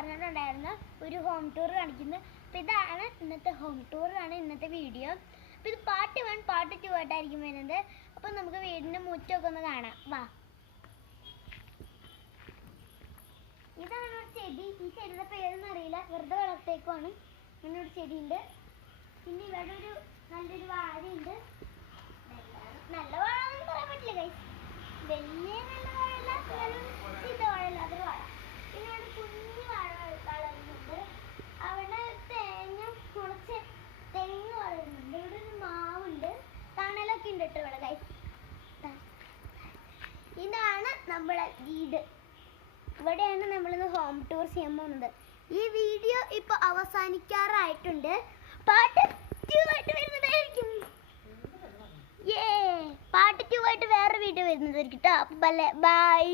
പറഞ്ഞിട്ടുണ്ടായിരുന്നു ഒരു home tour കാണിക്കുന്നത്. അപ്പോൾ ഇതാണ് ഇന്നത്തെ ഹോം ടൂറാണ് ഇന്നത്തെ വീഡിയോ. അപ്പോൾ ഇത് പാർട്ട് 1 പാർട്ട് 2 ആയിട്ടായിരിക്കും വരുന്നത്. അപ്പോൾ നമുക്ക് വീടിൻ്റെ മുറ്റമൊക്കെ ഒന്ന് കാണാം. വാ, ഇതാണ് ഒരു ചെടി. ഈ ചെടിയുടെ പേരൊന്നും അറിയില്ല, വെറുതെ വളർത്തേക്കുവാണ്. അങ്ങനെ ഒരു ചെടിയുണ്ട്. പിന്നെ ഇവിടെ ഒരു നല്ലൊരു വാഴയുണ്ട്. നല്ല വാഴ ഒന്നും പറയാൻ പറ്റില്ല കൈ, വലിയ നല്ല വാഴയല്ല, ചീത്ത വാഴയല്ല, അതൊരു വാഴ. പിന്നെ അവിടെ കുഞ്ഞു വാഴ വളരുന്നുണ്ട്. അവിടെ തേങ്ങ മുളച്ച് തെങ്ങ് വളരുന്നുണ്ട്. ഇവിടെ ഒരു മാവുണ്ട്, തണലൊക്കെ ഉണ്ട് കേട്ടോ ഇവിടെ കൈ. ഇതാണ് നമ്മളെ വീട്. ഇവിടെയാണ് നമ്മളിന്ന് ഹോം ടൂർ ചെയ്യാൻ പോകുന്നത്. ഈ വീഡിയോ ഇപ്പോൾ അവസാനിക്കാറായിട്ടുണ്ട്. പാർട്ട് 2 ആയിട്ട് വരുന്നതായിരിക്കും. പാർട്ട് 2 ആയിട്ട് വേറെ വീഡിയോ വരുന്നതായിരിക്കും കേട്ടോ. ബൈ.